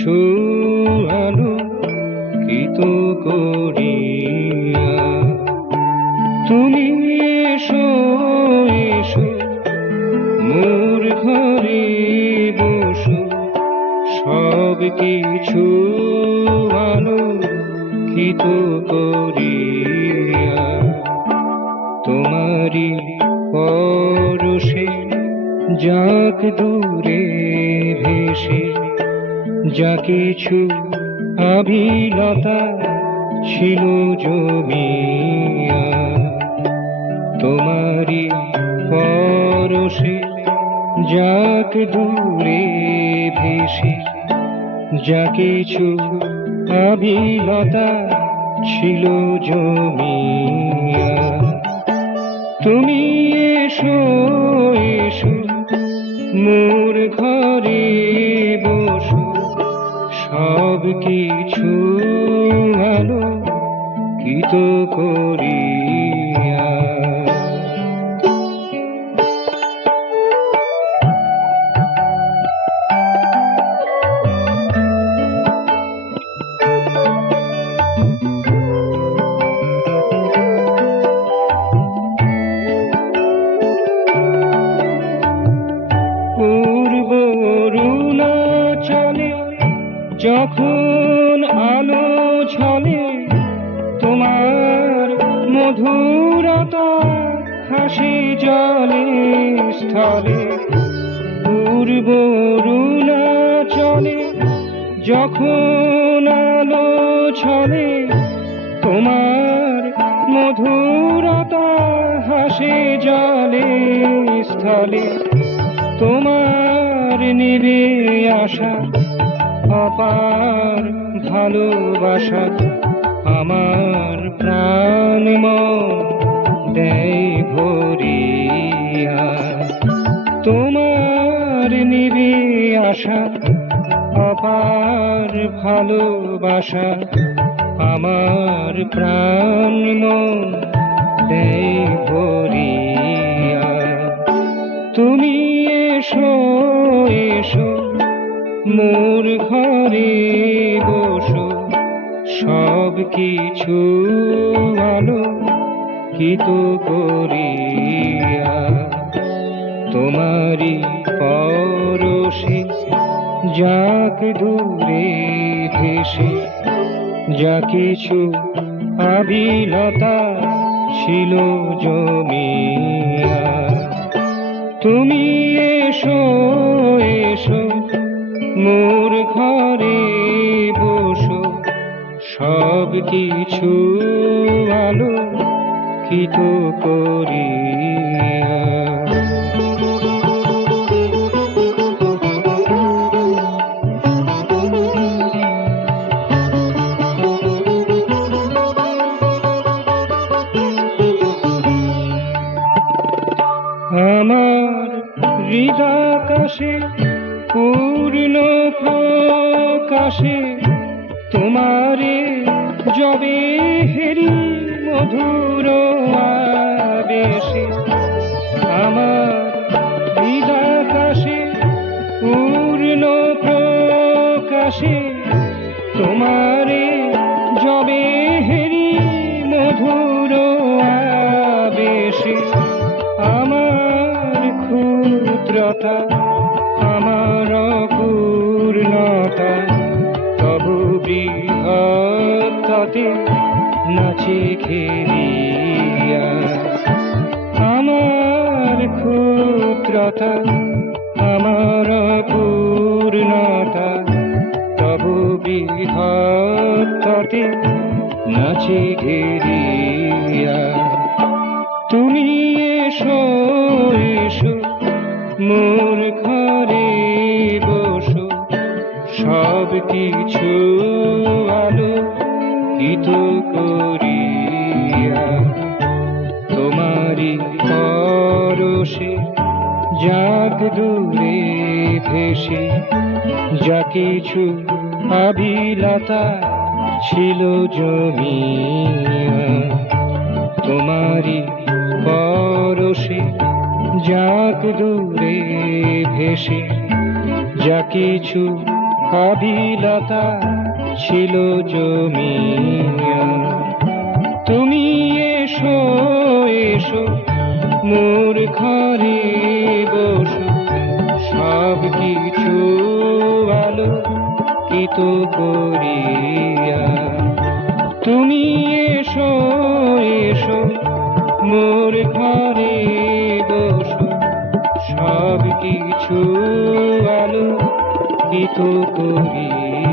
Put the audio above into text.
কিছু আলোকিত করিয়া। তুমি এসো এসো মোর ঘরে বসো, সব কিছু আলোকিত করিয়া। তোমারি পরশে যাক দূরে ভেসে, যা কিছু আভিলতা ছিল জমিয়া। তোমারি পরশে যাক দূরে ভেসে, যা কিছু আভিলতা ছিল জমিয়া। তুমি এসো এসো মোর ঘরে বসো, সব কিছু আলোকিত করিয়া। পূর্ব অরুণাচলে যখন আলো ঝলে, তোমার মধুরতা হাসি জলে স্থলে। পূর্ব অরুণাচলে যখন আলো ঝলে, তোমার মধুরতা হাসি জলে স্থলে। তোমার নিবে আশা অপার ভালোবাসা, আমার প্রাণ মন দেয় ভরিয়া। তোমার নিবে আশা অপার ভালোবাসা, আমার প্রাণ মন দেয় ভরিয়া। তুমি এসো এসো মোর ঘরে বসো, সব কিছু আলোকিত করিয়া। তোমারি পরশে যাক দূরে ভেসে, যা কিছু আভিলতা ছিল জমিয়া। তুমি এসো এসো মোর ঘরে বসো, সব কিছু আলোকিত করিয়া। আমার হৃদাকাশে পূর্ণ প্রকাশে, তোমারে যবে হেরি মধুর আবেশে। আমার হৃদাকাশে পূর্ণ প্রকাশে, তোমারে যবে হেরি মধুর আবেশে। আমার ক্ষুদ্রতা আমার পূর্ণতা, তবু বৃহত্ততে নাচে খেলিয়া। আমার ক্ষুদ্রতা আমার পূর্ণতা, তবু বৃহত্ততে নাচে ঘেরিয়া। তুমি এসো এসো মোর ঘরে বসো, সব কিছু আলোকিত করিয়া। তোমারি পরশে যাক দূরে ভেসে, যা কিছু আভিলতা ছিল জমিয়া। তোমারি পরশে যাক দূরে ভেসে, যা কিছু আভিলতা ছিল জমিয়া। তুমি এসো এসো মোর ঘরে বসো, সব কিছু আলোকিত করিয়া। তুমি এসো এসো মোর ঘরে বসো, সব কিছু আলোকিত করিয়া।